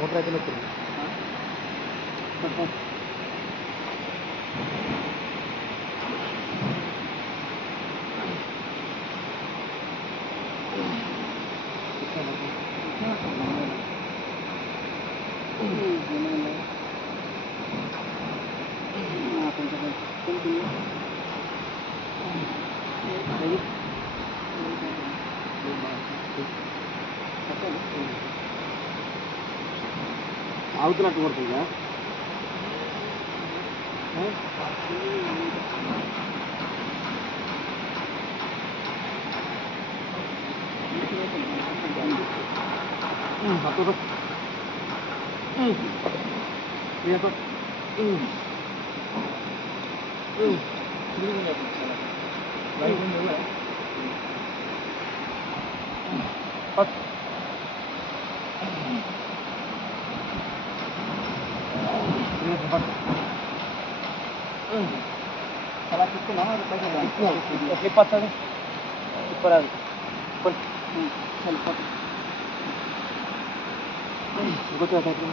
Motor అయితే నొక్కింది ఆగుతున్నట్టు పడుతుందా salah itu nama lipat tadi lipat pun lipat betul ada tu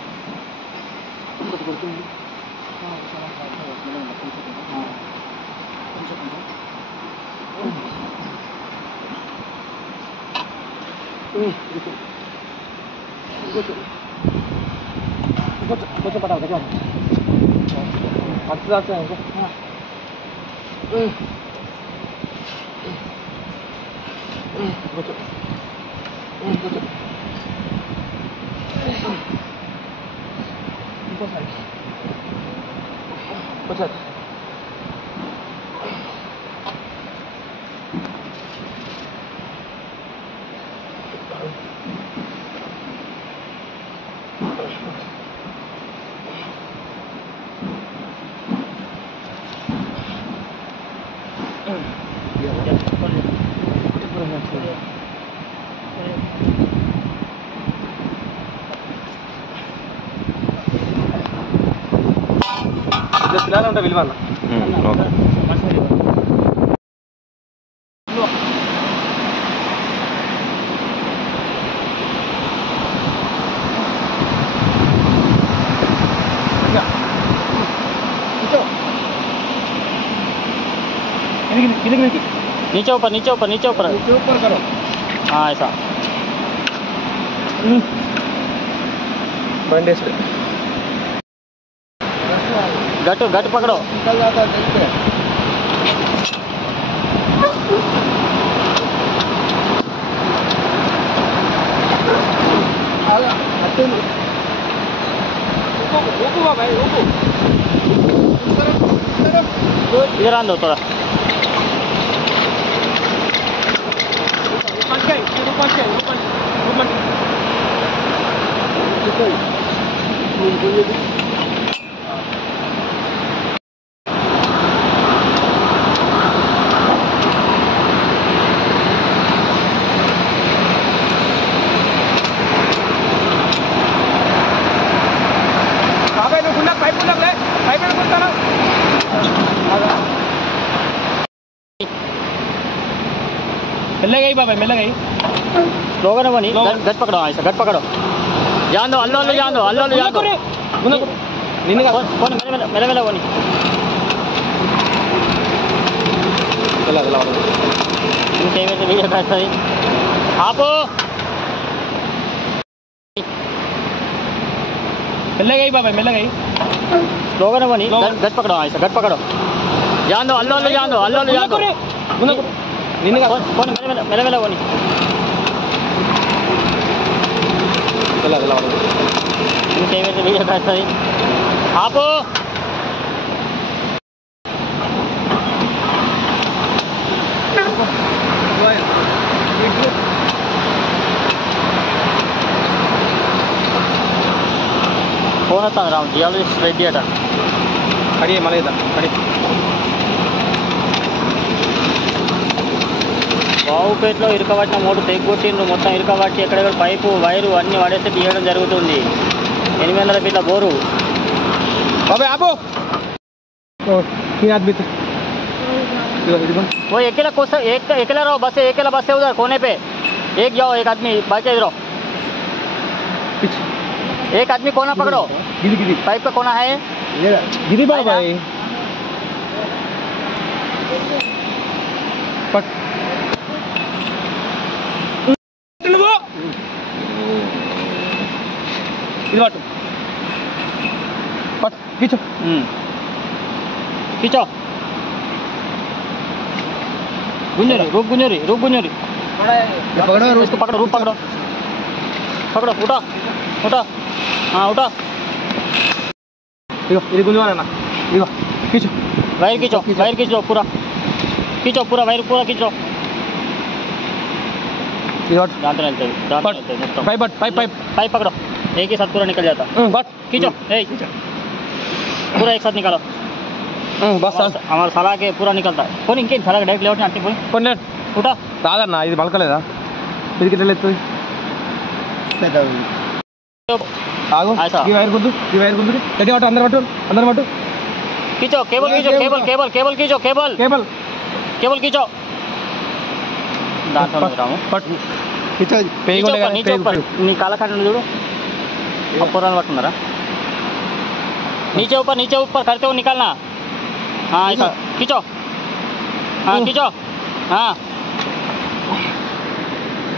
betul betul salah betul pada kerja Hati saja enggak. Betul. Betul. Betul saja. Betul. పిల్లలు ఉంటా విలువ नीचे ऊपर नीचे ऊपर नीचे ऊपर करो हाँ ऐसा बैंडेज गट गट पकड़ो निकल जाता है कहीं पे रुको भाई रुको इधर आने दो थोड़ा मिल गई बाबा मिल गई स्लोगन है बनी गट पकड़ो ऐसा गट पकड़ो जान दो अल्लाह जान दो अल्लाह जान दो कौन मेरे मेरे बनी चला चला इनके में से भी बैठा है आप मिल गई बाबा मिल गई स्लोगन है बनी गट पकड़ो ऐसा गट पकड़ो जान दो अल्लाह जान दो अल्लाह जान दो कौन मेरे मेरे बनी चला चला इनके में से भी बैठा है आप फोन आता राउंड जियालजिस्ट रेडी अटा खड़ी मलेदा खड़ी బావుపేటలో ఇరుకబట్టిన మోటు తెగొట్టిండ్రు మొత్తం ఇరుకబట్టి ఎక్కడెక్కడ పైపు వైరు అన్నీ వాడేస్తే తీయడం జరుగుతుంది 800 ఫీట్ల బోరు బాబాయ్ ఆపు तीन आदमी थे वो अकेला अकेला रहो, बस अकेला बस है उधर कोने पे। एक जाओ, एक आदमी बाकी इधर एक आदमी कोना पकड़ो। गिरी पाइप का कोना है गिरी बाबा पट पट खींचो खींचो। गुंजरी पकड़ो इसको पकड़ो, रूप पकड़ो, उठा उठा, हाँ उठा। ये गुंजवाना ना, खींचो वायर खींचो, वायर खींचो पूरा, वायर पूरा खींचो। दांत पाइप पकड़ो, एक ही साथ पूरा निकल जाता। खींचो पूरा एक साथ निकालो। बस हमारा साला के पूरा निकलता है। कौन इंके साला डायरेक्ट लेआउट आंटी बोल కొన్నేట్ उठा రాదన్నా ఇది బలకలేదా ఇది గిట్ల లేస్తుంది ఆగు ऐसा ఈ వైర్ గుద్దు గట్టి పట్టు అందరు పట్టు खींचो, केबल खींचो, केबल खींचो। दांत में रहा हूं పట్టు खींचो नीचे ऊपर नी काला खाने చూడు अपुरान पట్టున్నారా। नीचे ऊपर करते हो निकालना। हाँ ऐसा खींचो, हाँ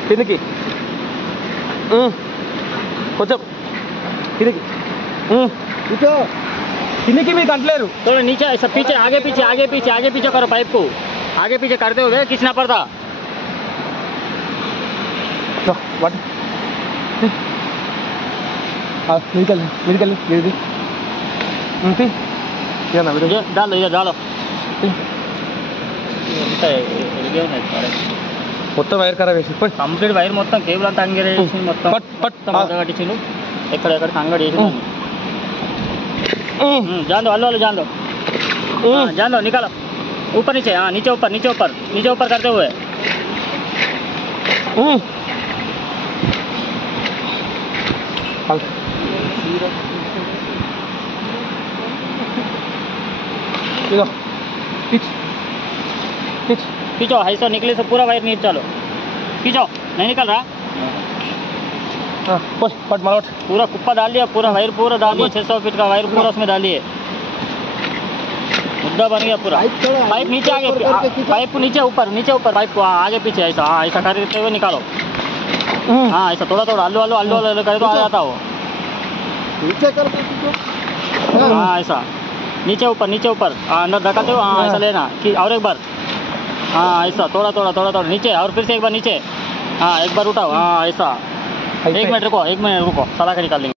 కిందకి కొంచెం కిందకి కూర్చో కిందకి మీకు అంటలేరు थोड़ा नीचे ऐसा पीछे आगे पीछे करो। पाइप को आगे पीछे करते हुए खींचना पड़ता। निकल डालो इधर डालो। మొత్తం వైర్ ఖరాబ్ వేసి కంప్లీట్ వైర్ మొత్తం కేబుల్ అంతా అంగడి మొత్తం కట్టించిండు। ఎక్కడ అంగడి जान दो, हल्लो जान दो, जान दो, निकालो ऊपर नीचे। हाँ नीचे ऊपर करते हुए खींचो। ऐसा निकले से पूरा वायर नीचे चलो, खींचो। नहीं निकल रहा, पट मारो पूरा कुप्पा डाल दिया, पूरा वायर पूरा डाल दिया। 600 फीट का वायर पूरा उसमें डाल दिए, मुद्दा बन गया पूरा। पाइप नीचे आगे, पाइप नीचे ऊपर पाइप आगे पीछे ऐसा। हाँ ऐसा करते हुए निकालो। हाँ ऐसा थोड़ा अल्लू करे तो आ जाता हो। हाँ ऐसा नीचे ऊपर अंदर धकाते हो। हाँ ऐसा लेना कि और एक बार। हाँ ऐसा थोड़ा नीचे, और फिर से एक बार नीचे। हाँ एक बार उठाओ। हाँ ऐसा एक मिनट रुको, साला के निकाल देंगे।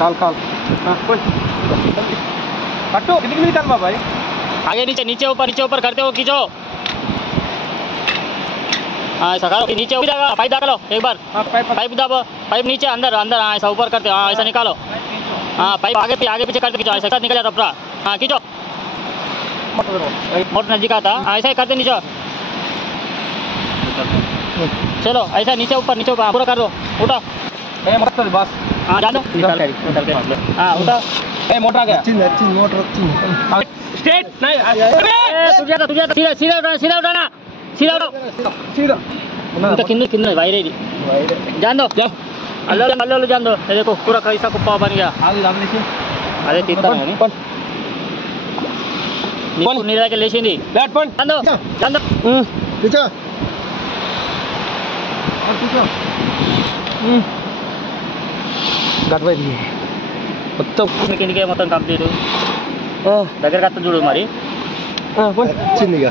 काल हटो कितनी निकाल भाई। आगे नीचे ऊपर करते हो, खींचो। हाँ ऐसा करो, नीचे पाइप डालो एक बार। पाइप दाबो, पाइप नीचे अंदर। हाँ ऐसा ऊपर करते। हाँ ऐसा निकालो। हाँ पाइप आगे पीछे करते खींचो, ऐसा निकल जाता पूरा। हाँ खींचो, मोटर नजदीक आता। ऐसा ही करते नीचे। चलो ऐसा नीचे ऊपर पूरा कर दो। उठा बस। हाँ जानो। हाँ उठा। मोटर आ गया। मोटर स्ट्रेट नहीं सीधा उठाना। किंद वायर जान दो। अल्लो जान दो। देखो पूरा कैसा कुप्पा बन गया। अरे तीता నీళ్ళకి లేచింది। మొత్తం కిందకే మొత్తం కంప్లీట్ దగ్గర కత్త చూడు మరి చిన్నగా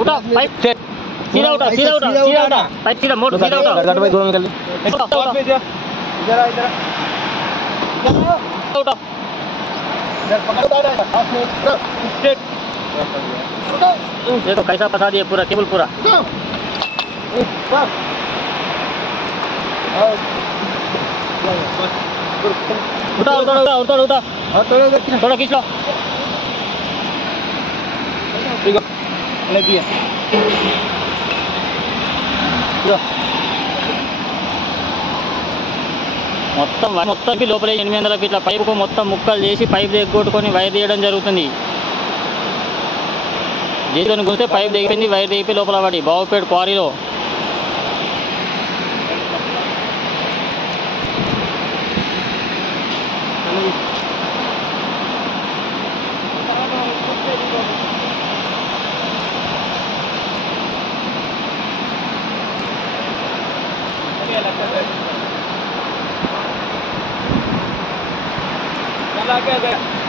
उठा पाइप सीधा उठा पाइप सीधा मोड़ सीधा उठा उठा देखो कैसा फंसा दिया पूरा केबल पूरा। उठा थोड़ा खींच लो। लगी है మొత్తం లోపల 800 ఫీట్ల పైపుకు మొత్తం ముక్కలు చేసి పైప్ ఎగ్గొట్టుకొని వైర్ తీయడం జరుగుతుంది. జేసీబీని గుంజితే పైప్ దిగిపోయింది, వైర్ దిగిపోయి లోపల పడి బావుపేట క్వారీలో. चला गया